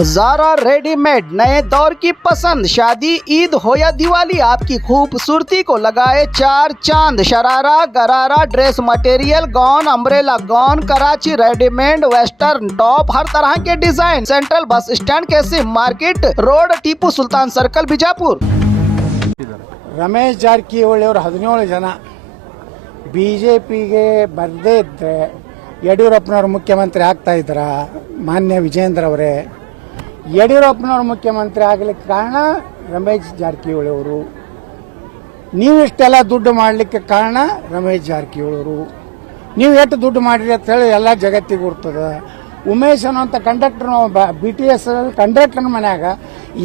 Zaara readymade नए दौर की पसंद। शादी, ईद हो या दिवाली, आपकी खूबसूरती को लगाए चार चांद। Sharara, gharara, dress material, gown, umbrella gown, Karachi readymade, western top, हर तरह के डिजाइन। सेंट्रल बस स्टैंड के सिम market road, Tipu Sultan circle, Bijapur. Ramesh Jarkiholi ಅವರು 17 ಜನ ಬಿಜೆಪಿಗೆ ಬರದೇ ಇದ್ದರೆ ಯಡಿಯೂರಪ್ಪನವರು ಮುಖ್ಯಮಂತ್ರಿ ಆಗ್ತಾ ಇದ್ರ? ಮಾನ್ಯ ವಿಜೇಂದ್ರ ಅವರೇ, ಯಡಿಯೂರಪ್ಪನವರು ಮುಖ್ಯಮಂತ್ರಿ ಆಗಲಿಕ್ಕೆ ಕಾರಣ ರಮೇಶ್ ಜಾರಕಿಹೊಳಿ ಅವರು. ನೀವು ಇಷ್ಟೆಲ್ಲ ದುಡ್ಡು ಮಾಡಲಿಕ್ಕೆ ಕಾರಣ ರಮೇಶ್ ಜಾರಕಿಹೊಳಿ ಅವರು. ನೀವು ಎಷ್ಟು ದುಡ್ಡು ಮಾಡಿರಿ ಅಂತ ಹೇಳಿ ಎಲ್ಲ ಜಗತ್ತಿಗೆ ಗುರ್ತದೆ. ಉಮೇಶ್ ಅನ್ನೋಂಥ ಕಂಡಕ್ಟರ್ BTS ಕಂಡಕ್ಟರ್ ಮನ್ಯಾಗ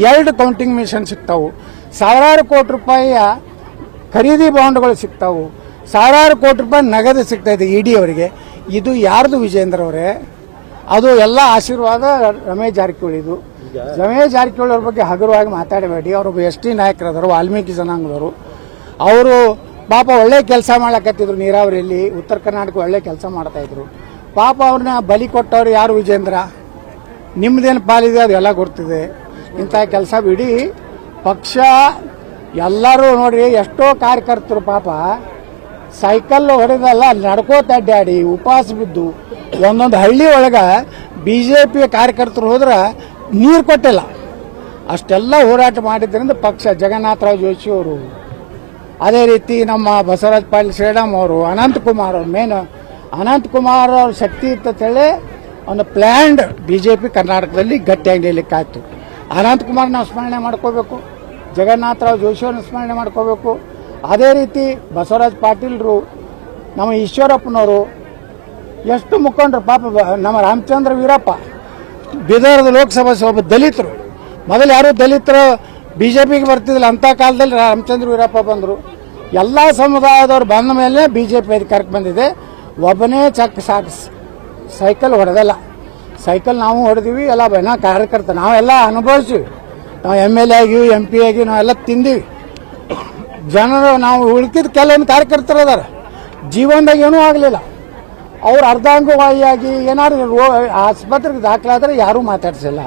2 ಕೌಂಟಿಂಗ್ ಮಿಷನ್ ಸಿಗ್ತಾವು, ಸಾವಿರಾರು ಕೋಟಿ ರೂಪಾಯಿಯ ಖರೀದಿ ಬಾಂಡ್ಗಳು ಸಿಗ್ತಾವು, ಸಾವಿರಾರು ಕೋಟಿ ರೂಪಾಯಿ ನಗದು ಸಿಗ್ತಾಯಿದೆ ED ಅವರಿಗೆ. ಇದು ಯಾರ್ದು ವಿಜೇಂದ್ರ ಅವರೇ? ಅದು ಎಲ್ಲ ಆಶೀರ್ವಾದ ರಮೇಶ್ ಜಾರಕಿಹೊಳಿದು. ರಮೇಶ್ ಜಾರಕಿಹೊಳಿ ಅವ್ರ ಬಗ್ಗೆ ಹಗುರವಾಗಿ ಮಾತಾಡಬೇಡಿ. ಅವರೊಬ್ಬ ST ನಾಯಕರಾದರು, ವಾಲ್ಮೀಕಿ ಜನಾಂಗದವರು. ಅವರು ಪಾಪ ಒಳ್ಳೆ ಕೆಲಸ ಮಾಡಕತ್ತಿದ್ರು, ನೀರಾವರಿಯಲ್ಲಿ ಉತ್ತರ ಕರ್ನಾಟಕ ಒಳ್ಳೆ ಕೆಲಸ ಮಾಡ್ತಾಯಿದ್ರು. ಪಾಪ ಅವ್ರನ್ನ ಬಲಿ ಕೊಟ್ಟವ್ರು ಯಾರು? ವಿಜೇಂದ್ರ. ನಿಮ್ಮದೇನು ಪಾಲಿದೆ ಅದು ಎಲ್ಲ ಗೊತ್ತಿದೆ. ಇಂಥ ಕೆಲಸ ಬಿಡಿ. ಪಕ್ಷ ಎಲ್ಲರೂ ನೋಡ್ರಿ, ಎಷ್ಟೋ ಕಾರ್ಯಕರ್ತರು ಪಾಪ ಸೈಕಲ್ ಹೊಡೆದಲ್ಲ, ನಡ್ಕೋತ ಅಡ್ಡಾಡಿ ಉಪವಾಸ ಬಿದ್ದು ಒಂದೊಂದು ಹಳ್ಳಿ ಒಳಗೆ BJP ಕಾರ್ಯಕರ್ತರು ಹೋದ್ರೆ ನೀರು ಕೊಟ್ಟಿಲ್ಲ. ಅಷ್ಟೆಲ್ಲ ಹೋರಾಟ ಮಾಡಿದ್ರಿಂದ ಪಕ್ಷ. ಜಗನ್ನಾಥರಾವ್ ಜೋಶಿ ಅವರು, ಅದೇ ರೀತಿ ನಮ್ಮ ಬಸವರಾಜ ಪಾಟೀಲ್ ಶ್ರೀರಾಮ್ ಅವರು, ಅನಂತಕುಮಾರ್ ಅವರು. ಮೇನ್ ಅನಂತಕುಮಾರ್ ಅವ್ರ ಶಕ್ತಿ ಇತ್ತಂತೇಳಿ ಒಂದು ಪ್ಲ್ಯಾಂಡ್ BJP ಕರ್ನಾಟಕದಲ್ಲಿ ಗಟ್ಟಿಯಾಗಿ ನಿಲ್ಲಕ್ಕಾಯ್ತು. ಅನಂತಕುಮಾರ್ ನಾವು ಸ್ಮರಣೆ ಮಾಡ್ಕೋಬೇಕು, ಜಗನ್ನಾಥರಾವ್ ಜೋಶಿ ಅವ್ರನ್ನ ಸ್ಮರಣೆ ಮಾಡ್ಕೋಬೇಕು. ಅದೇ ರೀತಿ ಬಸವರಾಜ ಪಾಟೀಲ್ರು, ನಮ್ಮ ಈಶ್ವರಪ್ಪನವರು, ಎಷ್ಟು ಮುಖಂಡರು ಪಾಪ. ನಮ್ಮ ರಾಮಚಂದ್ರ ವೀರಪ್ಪ, ಬೀದರ್ದ ಲೋಕಸಭಾ ಒಬ್ಬ ದಲಿತರು. ಮೊದಲು ಯಾರು ದಲಿತರು BJPಗೆ ಬರ್ತಿದ್ದಿಲ್ಲ, ಅಂಥ ಕಾಲದಲ್ಲಿ ರಾಮಚಂದ್ರ ವೀರಪ್ಪ ಬಂದರು. ಎಲ್ಲ ಸಮುದಾಯದವ್ರು ಬಂದ ಮೇಲೆ BJP ಅಧಿಕಾರಕ್ಕೆ ಬಂದಿದೆ. ಒಬ್ಬನೇ ಸೈಕಲ್ ಹೊಡೆದಲ್ಲ. ಸೈಕಲ್ ನಾವು ಹೊಡೆದಿವಿ, ಎಲ್ಲ ಬಣ್ಣ ಕಾರ್ಯಕರ್ತ ನಾವೆಲ್ಲ ಅನುಭವಿಸಿವಿ. ನಾವು MLA ಆಗಿವಿ, MP ಆಗಿ ನಾವೆಲ್ಲ ತಿಂದೀವಿ. ಜನರು ನಾವು ಉಳ್ಕಿದ ಕೆಲವೊಂದು ಕಾರ್ಯಕರ್ತರು ಅದಾರ, ಜೀವನದಾಗ ಏನೂ ಆಗಲಿಲ್ಲ. ಅವ್ರು ಅರ್ಧಾಂಗವಾಯಿಯಾಗಿ ಏನಾದ್ರು ಆಸ್ಪತ್ರೆಗೆ ದಾಖಲಾದ್ರೆ ಯಾರೂ ಮಾತಾಡ್ಸಿಲ್ಲ.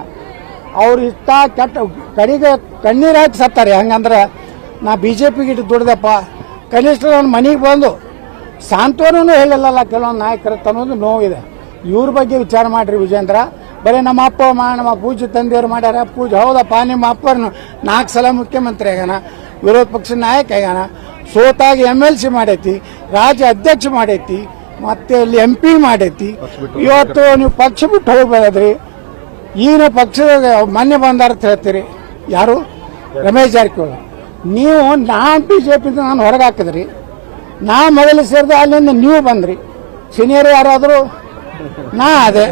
ಅವ್ರು ಇಷ್ಟ ಕೆಟ್ಟ ಕಡೆಗೆ ಕಣ್ಣೀರು ಹಾಕಿ ಸತ್ತಾರೆ. ಹಂಗಂದ್ರೆ ನಾ BJPಗೆ ಇಟ್ಟು ದುಡ್ದಪ್ಪ, ಕನಿಷ್ಠ ನನ್ನ ಮನೆಗೆ ಬಂದು ಸಾಂತ್ವನೂ ಹೇಳಿಲ್ಲಲ್ಲ ಕೆಲವೊಂದು ನಾಯಕರು ಅನ್ನೋದು ನೋವಿದೆ. ಇವ್ರ ಬಗ್ಗೆ ವಿಚಾರ ಮಾಡಿರಿ ವಿಜೇಂದ್ರ. ಬರೀ ನಮ್ಮ ಅಪ್ಪ ನಮ್ಮ ಪೂಜೆ ತಂದೆಯವರು ಮಾಡ್ಯಾರ. ಪೂಜೆ ಹೌದಪ್ಪ, ನಿಮ್ಮ ಅಪ್ಪನ 4 ಸಲ ಮುಖ್ಯಮಂತ್ರಿ ಆಗ್ಯಾನ, ವಿರೋಧ ಪಕ್ಷದ ನಾಯಕ ಆಗ್ಯಾನ, ಸೋತಾಗಿ MLC ಮಾಡೈತಿ, ರಾಜ್ಯ ಅಧ್ಯಕ್ಷ ಮಾಡೈತಿ, ಮತ್ತೆ ಅಲ್ಲಿ MP ಮಾಡೈತಿ. ಇವತ್ತು ನೀವು ಪಕ್ಷ ಬಿಟ್ಟು ಹೋಗ್ಬೋದ್ರಿ. ಈಗ ಪಕ್ಷದ ಮೊನ್ನೆ ಬಂದಾರ ಅಂತ ಹೇಳ್ತೀರಿ. ಯಾರು? ರಮೇಶ್ ಜಾರಕಿಹೊಳಿ. ನೀವು BJP ನಾನು ಹೊರಗೆ ಹಾಕಿದ್ರಿ, ನಾ ಮೊದಲು ಸೇರಿದೆ, ಅಲ್ಲಿಂದ ನೀವು ಬಂದ್ರಿ. ಸೀನಿಯರ್ ಯಾರಾದರೂ ನಾ ಅದೇ.